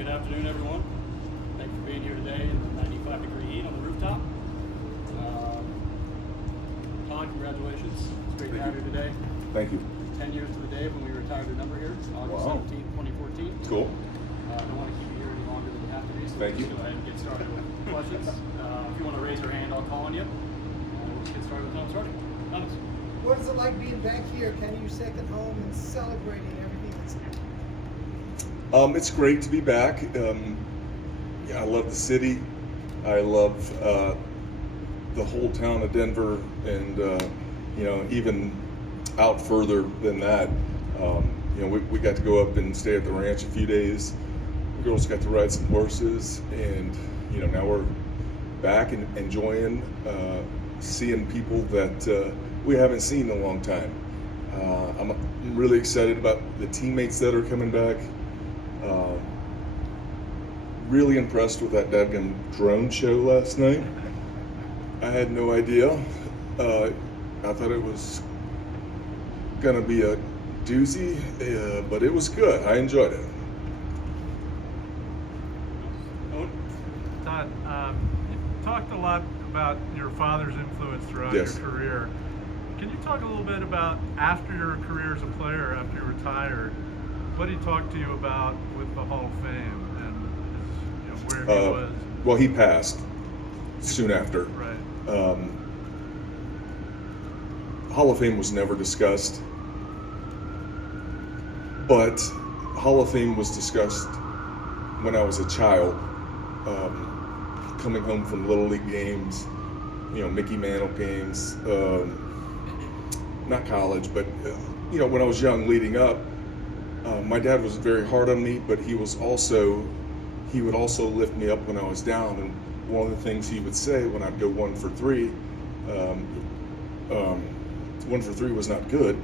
Good afternoon, everyone. Thanks for being here today in the 95-degree heat on the rooftop. Todd, congratulations. It's great to have you today. Thank you. 10 years to the day when we retired your number here, August 17th, 2014. Cool. I don't want to keep you here any longer than you have to be, so Thank let's you. go ahead and get started with questions. If you want to raise your hand, I'll call on you. Let's get started with Tom starting. Thomas. What is it like being back here, kind of your second home, and celebrating everything that's happening? It's great to be back. I love the city. I love the whole town of Denver, and even out further than that. We got to go up and stay at the ranch a few days. The girls got to ride some horses, and now we're back and enjoying seeing people that we haven't seen in a long time. I'm really excited about the teammates that are coming back. Really impressed with that dadgum drone show last night. I had no idea. I thought it was gonna be a doozy, but it was good. I enjoyed it. Todd, you talked a lot about your father's influence throughout Yes. your career. Can you talk a little bit about after your career as a player, after you retired, what he talked to you about with the Hall of Fame and where he was? Well, he passed soon after. Right. Hall of Fame was never discussed, but Hall of Fame was discussed when I was a child, coming home from Little League games, Mickey Mantle games, not college, but when I was young leading up. My dad was very hard on me, but he would also lift me up when I was down. And one of the things he would say when I'd go 1 for 3, 1 for 3 was not good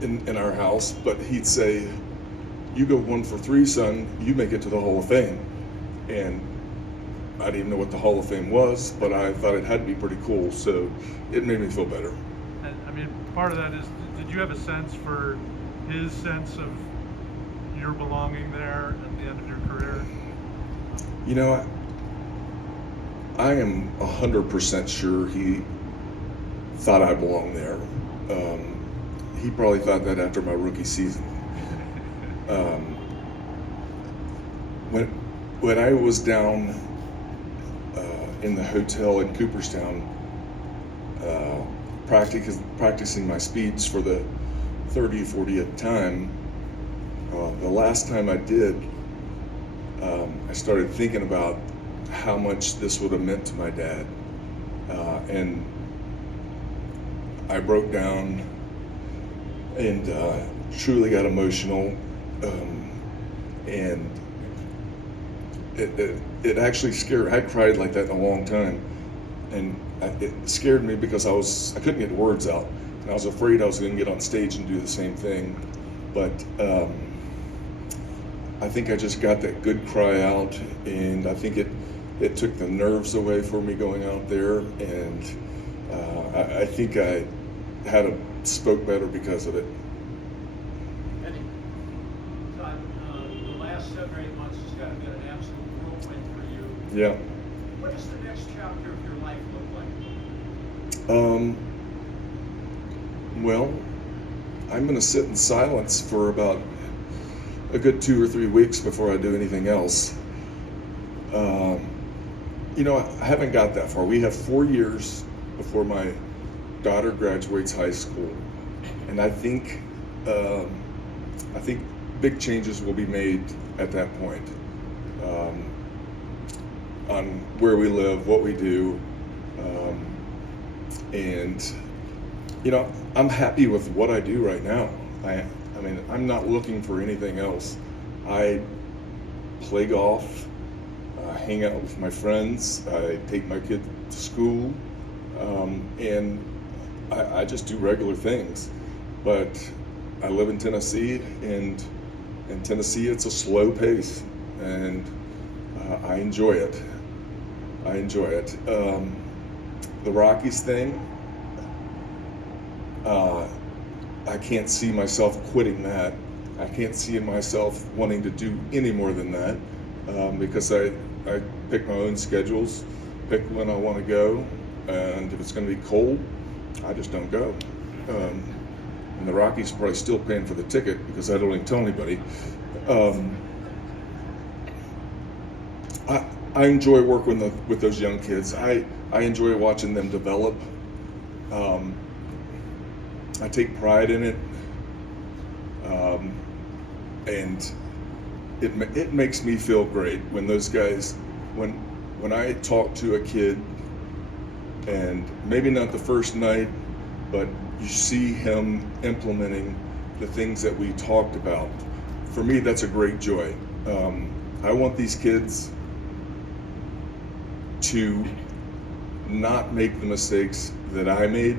in our house, but he'd say, "You go 1 for 3, son, you make it to the Hall of Fame." And I didn't even know what the Hall of Fame was, but I thought it had to be pretty cool, so it made me feel better. And I mean, part of that is, did you have a sense for his sense of your belonging there at the end of your career? I am 100% sure he thought I belonged there. He probably thought that after my rookie season. When I was down in the hotel in Cooperstown, practicing my speech for the 30th, 40th time, the last time I did, I started thinking about how much this would have meant to my dad. And I broke down and truly got emotional. And it actually scared. I cried like that in a long time, and it scared me because I couldn't get words out, and I was afraid I was going to get on stage and do the same thing. But I think I just got that good cry out, and I think it took the nerves away for me going out there, and I think I spoke better because of it. Eddie. Todd, the last 7 or 8 months has got to be an absolute whirlwind for you. Yeah. What does the next chapter of your life look like? Well, I'm going to sit in silence for about a good 2 or 3 weeks before I do anything else. I haven't got that far. We have 4 years before my daughter graduates high school, and I think big changes will be made at that point, on where we live, what we do, and I'm happy with what I do right now. I mean, I'm not looking for anything else. I play golf, hang out with my friends, I take my kid to school, and I just do regular things. But I live in Tennessee, and in Tennessee it's a slow pace, and I enjoy it. The Rockies thing, I can't see myself quitting that. I can't see myself wanting to do any more than that, because I pick my own schedules, pick when I want to go, and if it's going to be cold, I just don't go. And the Rockies are probably still paying for the ticket because I don't even tell anybody. I enjoy working with those young kids. I enjoy watching them develop. I take pride in it, and it makes me feel great when those guys, when I talk to a kid, and maybe not the first night, but you see him implementing the things that we talked about. For me, that's a great joy. I want these kids to not make the mistakes that I made.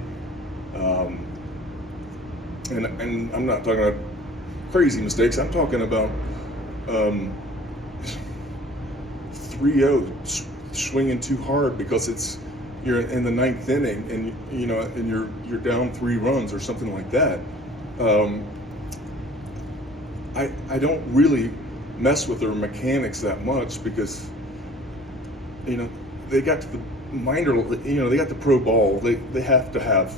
And I'm not talking about crazy mistakes. I'm talking about 3-0 swinging too hard because you're in the ninth inning and and you're down 3 runs or something like that. I don't really mess with their mechanics that much because they got to the minor, they got the pro ball. They had to have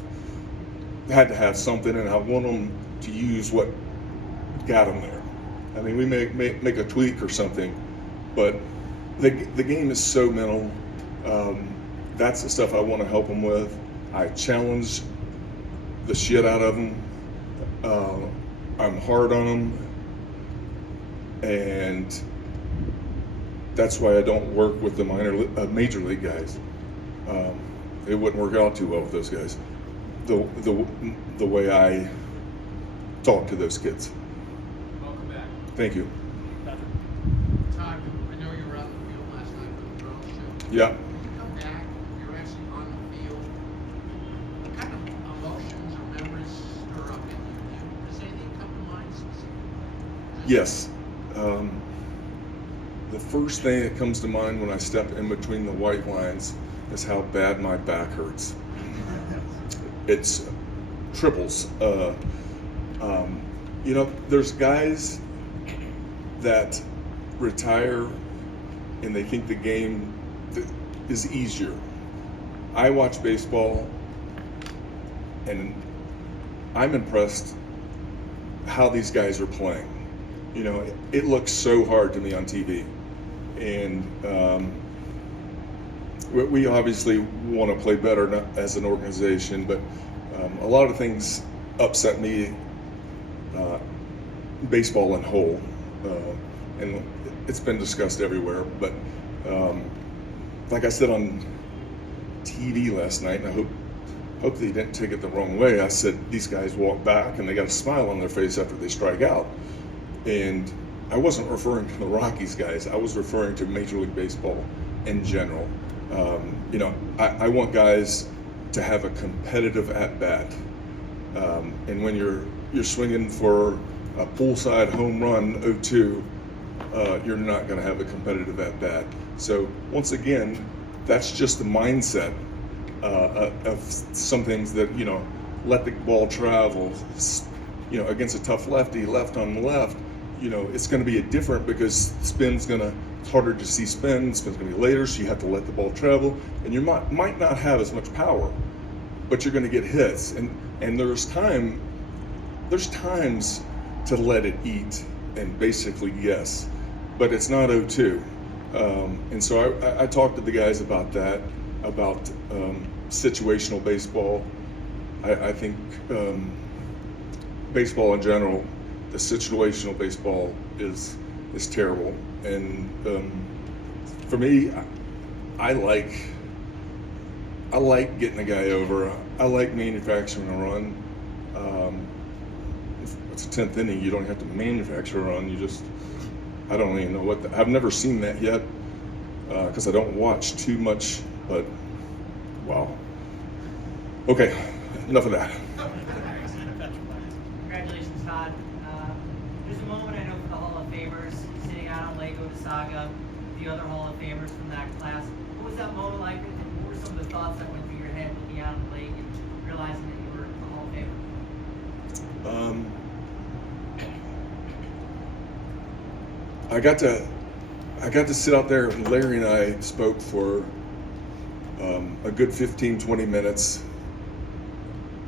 something, and I want them to use what got them there. I mean, we may make a tweak or something, but the game is so mental. That's the stuff I want to help them with. I challenge the shit out of them. I'm hard on them, and that's why I don't work with the major league guys. It wouldn't work out too well with those guys. The way I talk to those kids. Welcome back. Thank you. Todd, I know you were out in the field last night for the Girls Show. Yeah. When you come back, you're actually on the field. What kind of emotions or memories stir up in you? Does anything come to mind specifically? Yes. The first thing that comes to mind when I step in between the white lines is how bad my back hurts. It's triples. There's guys that retire and they think the game is easier. I watch baseball and I'm impressed how these guys are playing. It looks so hard to me on TV. And we obviously want to play better as an organization, but a lot of things upset me, baseball in whole, and it's been discussed everywhere. But like I said on TV last night, and I hope they didn't take it the wrong way, I said these guys walk back and they got a smile on their face after they strike out. And I wasn't referring to the Rockies guys. I was referring to Major League Baseball in general. I want guys to have a competitive at-bat. And when you're swinging for a poolside home run 0-2, you're not going to have a competitive at-bat. So once again, that's just the mindset of some things that, let the ball travel. Against a tough lefty, left on left, it's going to be different because it's harder to see spin's going to be later, so you have to let the ball travel, and you might not have as much power, but you're going to get hits, and there's times to let it eat and basically guess, but it's not 0-2. And so I talked to the guys about that, about situational baseball. I think baseball in general, the situational baseball is terrible, and for me, I like getting a guy over. I like manufacturing a run. If it's a 10th inning, you don't have to manufacture a run. I don't even know I've never seen that yet because I don't watch too much. But wow. Okay, enough of that. Congratulations, Todd. There's a moment I know for the Hall of Famers sitting out on Lego de Saga, the other Hall of Famers from that class. What was that moment like? What were some of the thoughts that went through your head looking out on the lake and realizing that you were a Hall of Famer? I got to sit out there, and Larry and I spoke for a good 15-20 minutes.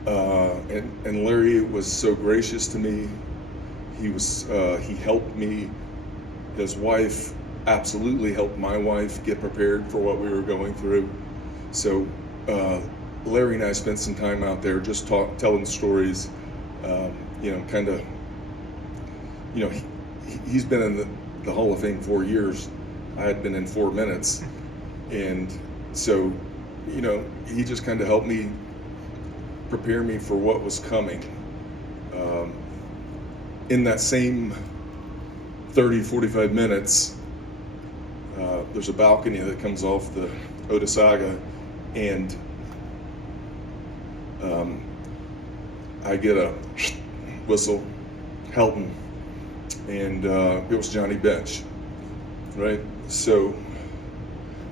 And Larry was so gracious to me. He helped me. His wife absolutely helped my wife get prepared for what we were going through. So Larry and I spent some time out there just telling stories. Kind of, he's been in the Hall of Fame 4 years. I had been in 4 minutes. And so, he just kind of helped me prepare me for what was coming. In that same 30-45 minutes, there's a balcony that comes off the Otesaga, and I get a whistle, Helton, and it was Johnny Bench, right? So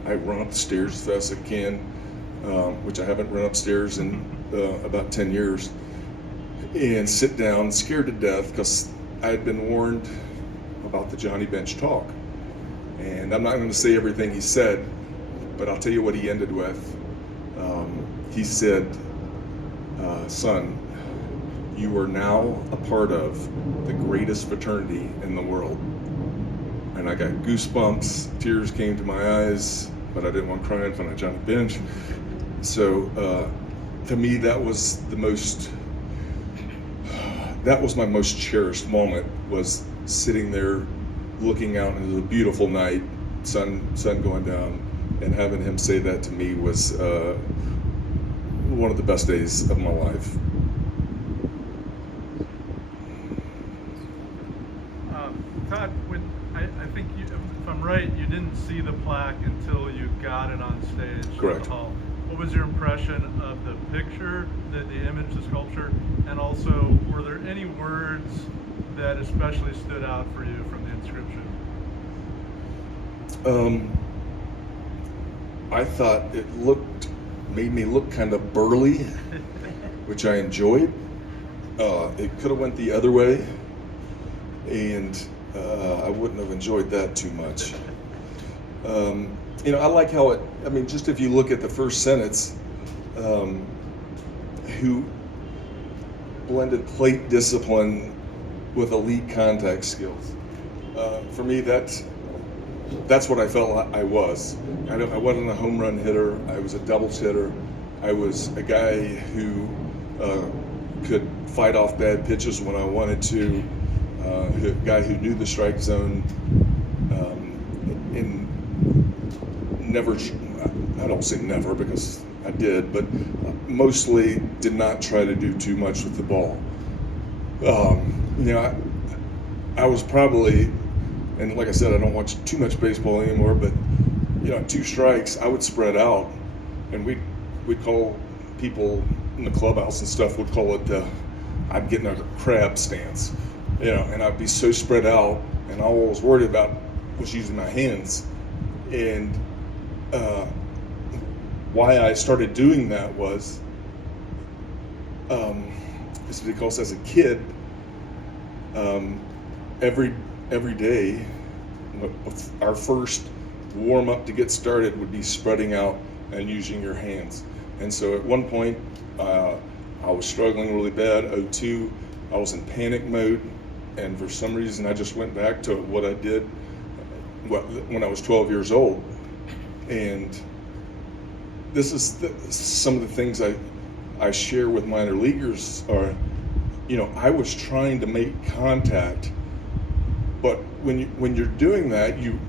I run up the stairs as fast as I can, which I haven't run upstairs in about 10 years, and sit down, scared to death, because I had been warned about the Johnny Bench talk. And I'm not going to say everything he said, but I'll tell you what he ended with. He said, son, you are now a part of the greatest fraternity in the world. And I got goosebumps, tears came to my eyes, but I didn't want to cry in front of Johnny Bench. So to me, that was my most cherished moment, was sitting there looking out into the beautiful night, sun going down, and having him say that to me was one of the best days of my life. Todd, I think if I'm right, you didn't see the plaque until you got it on stage. Correct. At the hall. What was your impression of the picture, the image, the sculpture, and also were there any words that especially stood out for you from the inscription? I thought it made me look kind of burly, which I enjoyed. It could have went the other way, and I wouldn't have enjoyed that too much. I like how just if you look at the first sentence, who blended plate discipline with elite contact skills. For me, that's what I felt I was. I wasn't a home run hitter. I was a doubles hitter. I was a guy who could fight off bad pitches when I wanted to. A guy who knew the strike zone, and never, I don't say never because I did, but mostly did not try to do too much with the ball. I was probably, and like I said, I don't watch too much baseball anymore, but 2 strikes, I would spread out, and we'd call people in the clubhouse and stuff would call it I'm getting a crab stance, and I'd be so spread out, and all I was worried about was using my hands. And why I started doing that was is because as a kid, every day, our first warm up to get started would be spreading out and using your hands. And so at one point, I was struggling really bad. 02, I was in panic mode, and for some reason, I just went back to what I did when I was 12 years old. And this is some of the things I share with minor leaguers are, I was trying to make contact, but when you're doing that, you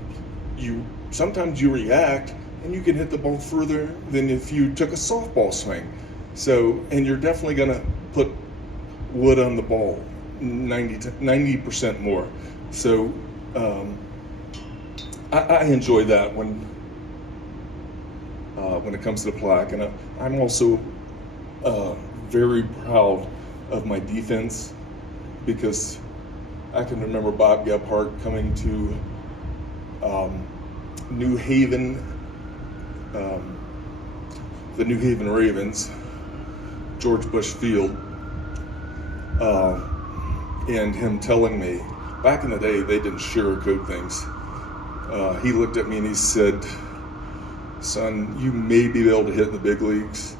sometimes you react and you can hit the ball further than if you took a softball swing. So, and you're definitely gonna put wood on the ball 90% more. So I enjoy that when it comes to the plaque, and I'm also very proud of my defense, because I can remember Bob Gebhardt coming to New Haven, the New Haven Ravens, George Bush Field, and him telling me, back in the day, they didn't sugarcoat things. He looked at me and he said, "Son, you may be able to hit in the big leagues,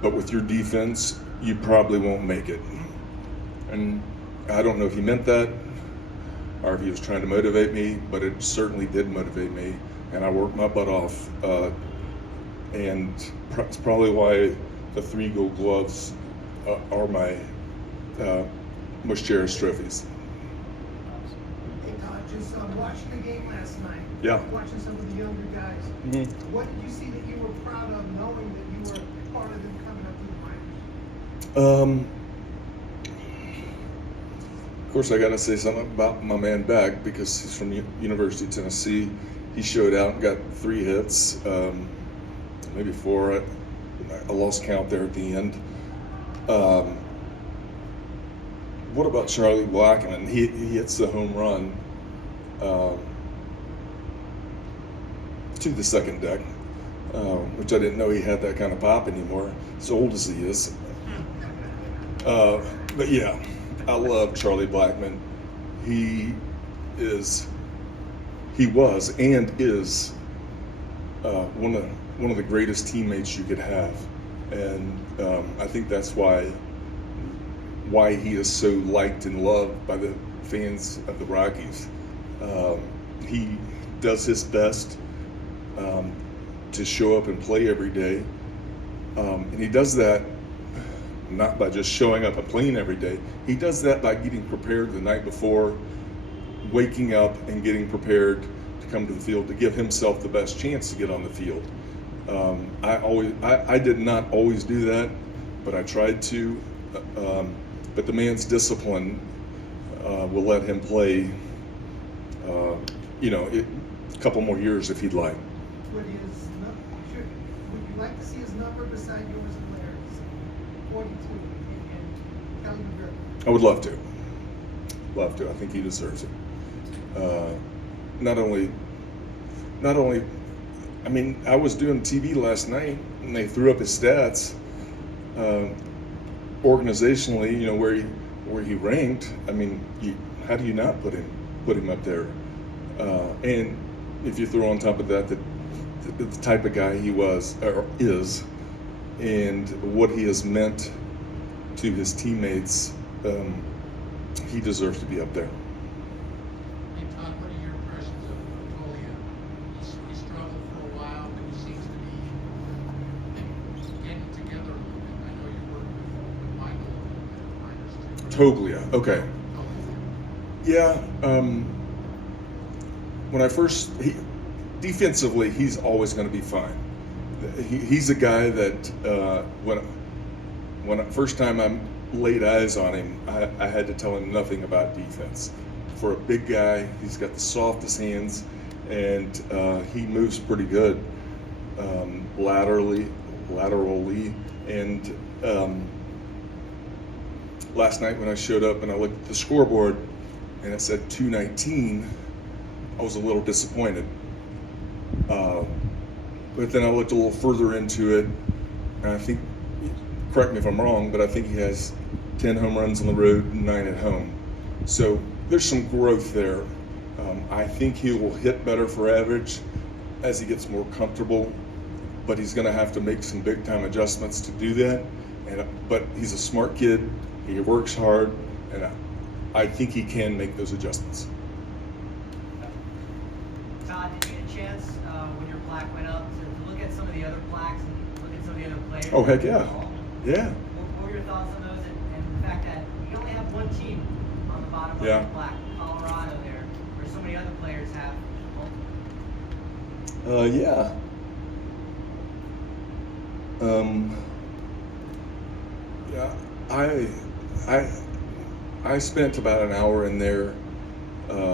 but with your defense, you probably won't make it." And I don't know if he meant that or if he was trying to motivate me, but it certainly did motivate me, and I worked my butt off. And it's probably why the 3 Gold Gloves are my most cherished trophies. Hey Todd, just watching the game last night. Yeah. Watching some of the younger guys. Mm-hmm. What did you see that you were proud of, knowing that you were part of them coming up to the minors? Of course, I got to say something about my man Beck, because he's from University of Tennessee. He showed out and got 3 hits, maybe 4. I lost count there at the end. What about Charlie Blackmon? He hits the home run to the second deck, which I didn't know he had that kind of pop anymore, as old as he is. But yeah, I love Charlie Blackmon. He was and is one of the greatest teammates you could have, and I think that's why he is so liked and loved by the fans of the Rockies. He does his best to show up and play every day, and he does that not by just showing up and playing every day. He does that by getting prepared the night before, waking up and getting prepared to come to the field to give himself the best chance to get on the field. I did not always do that, but I tried to. But the man's discipline will let him play, a couple more years if he'd like. Would you like to see his number beside yours and Larry's? 42 in Kelly McGriff. I would love to. Love to. I think he deserves it. Not only. I mean, I was doing TV last night and they threw up his stats. Organizationally, where he ranked. I mean, how do you not put him up there? And if you throw on top of that the type of guy he was or is, and what he has meant to his teammates, he deserves to be up there. Hey Todd, what are your impressions of Tolia? He struggled for a while, but he seems to be getting together a little bit. I know you worked with Michael at Miners too. Toglia, okay. Yeah, when I first, defensively, he's always going to be fine. He's a guy that when first time I laid eyes on him, I had to tell him nothing about defense. For a big guy, he's got the softest hands, and he moves pretty good laterally, and last night when I showed up and I looked at the scoreboard and it said 219, I was a little disappointed. But then I looked a little further into it, and I think, correct me if I'm wrong, but I think he has 10 home runs on the road and 9 at home. So there's some growth there. I think he will hit better for average as he gets more comfortable, but he's going to have to make some big time adjustments to do that. But he's a smart kid. He works hard, and I think he can make those adjustments. Todd, did you get a chance when your plaque went up to look at some of the other plaques and look at some of the other players? Oh, heck yeah. Yeah. What were your thoughts on those and the fact that you only have one team on the bottom of Yeah. the plaque, Colorado there, where so many other players have multiple? Yeah. Yeah, I spent about an hour in there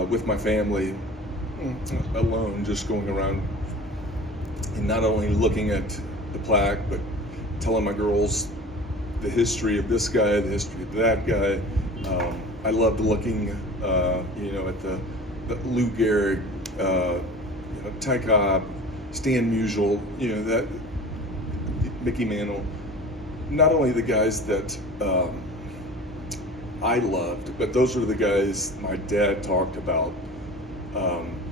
with my family alone, just going around and not only looking at the plaque, but telling my girls the history of this guy, the history of that guy. I loved looking, at the Lou Gehrig, Ty Cobb, Stan Musial, that Mickey Mantle. Not only the guys that I loved, but those are the guys my dad talked about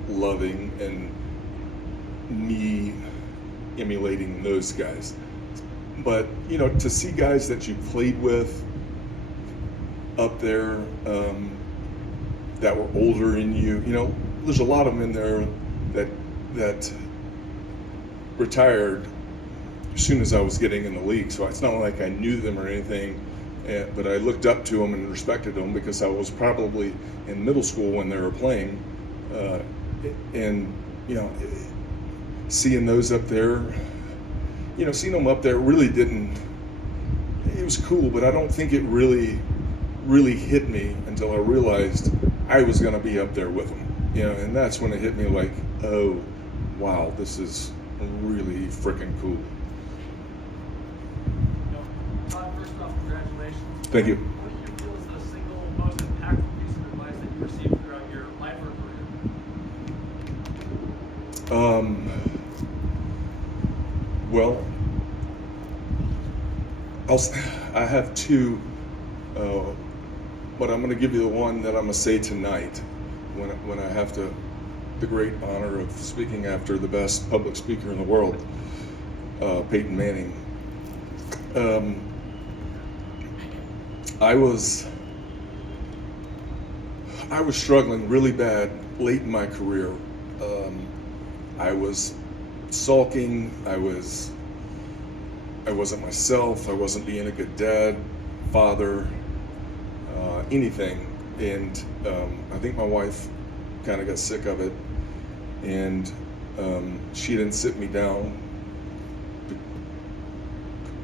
loving, and me emulating those guys. But you know, to see guys that you played with up there that were older than you, you know, there's a lot of them in there that retired as soon as I was getting in the league. So it's not like I knew them or anything, but I looked up to them and respected them because I was probably in middle school when they were playing, and you know, seeing those up there, you know, seeing them up there really didn't. It was cool, but I don't think it really hit me until I realized I was going to be up there with them. You know, and that's when it hit me like, oh, wow, this is really freaking cool. Todd, first off, congratulations. Thank you. What do you feel is the single most impactful piece of advice that you received throughout your life or career? Well, I have two, but I'm going to give you the one that I'm going to say tonight when I have the great honor of speaking after the best public speaker in the world, Peyton Manning. I was struggling really bad late in my career. I was sulking. I wasn't myself. I wasn't being a good dad, father, anything. And I think my wife kind of got sick of it, and she didn't sit me down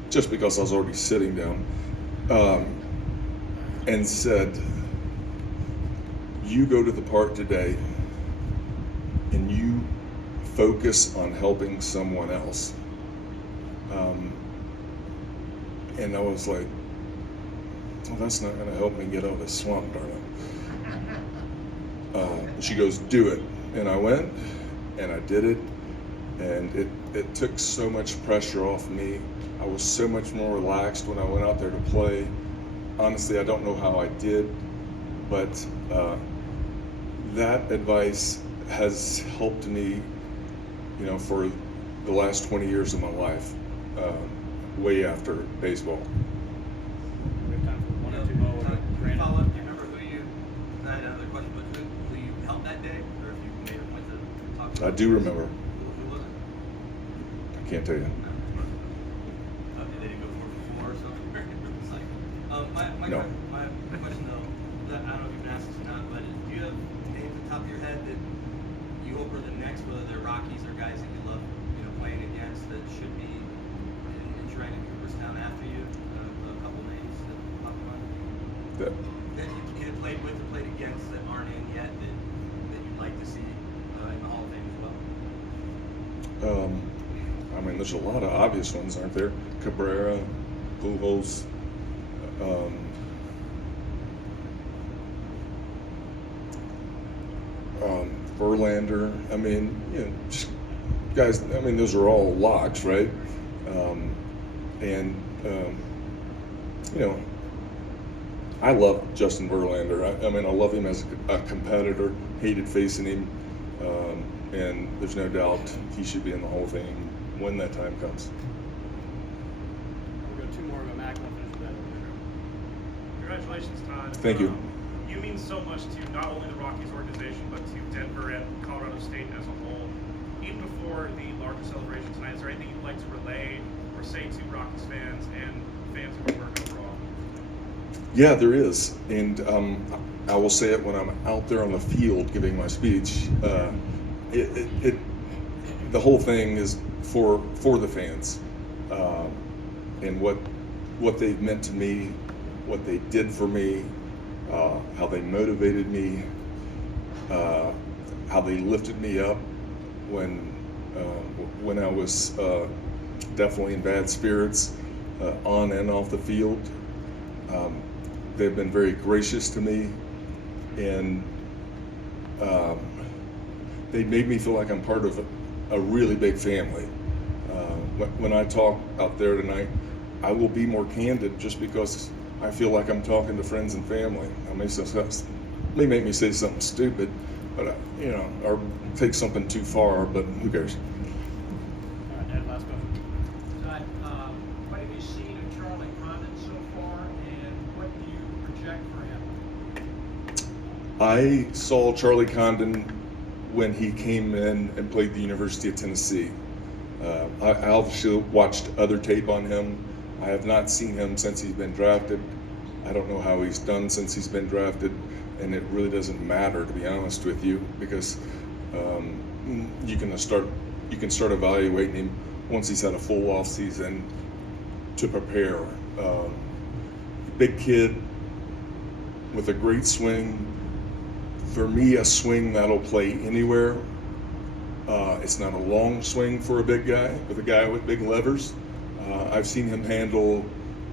just because I was already sitting down, and said, you go to the park today and you focus on helping someone else. And I was like, well, that's not going to help me get out of this slump, darn it. She goes, do it. And I went and I did it, and it took so much pressure off me. I was so much more relaxed when I went out there to play. Honestly, I don't know how I did, but that advice has helped me, you know, for the last 20 years of my life, way after baseball. We have time for one or two more. Can you follow up? Do you remember who you, I had another question, but who you helped that day? Or if you made a point to talk to I do remember. Who was it? I can't tell you. Okay, they didn't go for it before or something? It's like, No. my question though, I don't know if you've been asked this or not, but do you have names at the top of your head that you hope are the next, whether they're Rockies or guys that you love, you know, playing against, that should be enjoying in Cooperstown after you? A couple names that pop in mind? That, That you either played with or played against that aren't in yet that you'd like to see in the Hall of Fame as well? I mean, there's a lot of obvious ones, aren't there? Cabrera, Pujols, Verlander. I mean, you know, just guys. I mean, those are all locks, right? You know, I love Justin Verlander. I mean, I love him as a competitor. Hated facing him, and there's no doubt he should be in the Hall of Fame when that time comes. We'll go two more, but Mac will finish with that. Congratulations, Todd. Thank you. You mean so much to not only the Rockies organization, but to Denver and Colorado State as a whole. Even before the larger celebration tonight, is there anything you'd like to relay or say to Rockies fans and fans of your work overall? Yeah, there is, and I will say it when I'm out there on the field giving my speech. The whole thing is for the fans, and what they've meant to me, what they did for me, how they motivated me, how they lifted me up when I was definitely in bad spirits, on and off the field. They've been very gracious to me, and they made me feel like I'm part of a really big family. When I talk out there tonight, I will be more candid just because I feel like I'm talking to friends and family. I may make me say something stupid, but or take something too far. But who cares? All right, Dad, last question. Todd, what have you seen of Charlie Condon so far, and what do you project for him? I saw Charlie Condon when he came in and played the University of Tennessee. I obviously watched other tape on him. I have not seen him since he's been drafted. I don't know how he's done since he's been drafted, and it really doesn't matter, to be honest with you, because you can start evaluating him once he's had a full off season to prepare. Big kid with a great swing. For me, a swing that'll play anywhere. It's not a long swing for a big guy, but a guy with big levers. I've seen him handle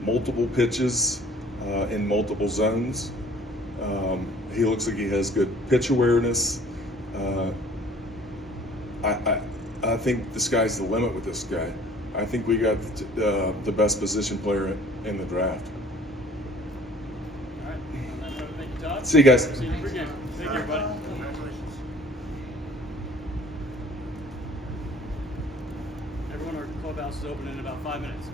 multiple pitches in multiple zones. He looks like he has good pitch awareness. I think the sky's the limit with this guy. I think we got the best position player in the draft. All right. On that note, thank you, Todd. See you guys. See you in the pregame. Thank you, everybody. Congratulations. Everyone, our clubhouse is open in about 5 minutes.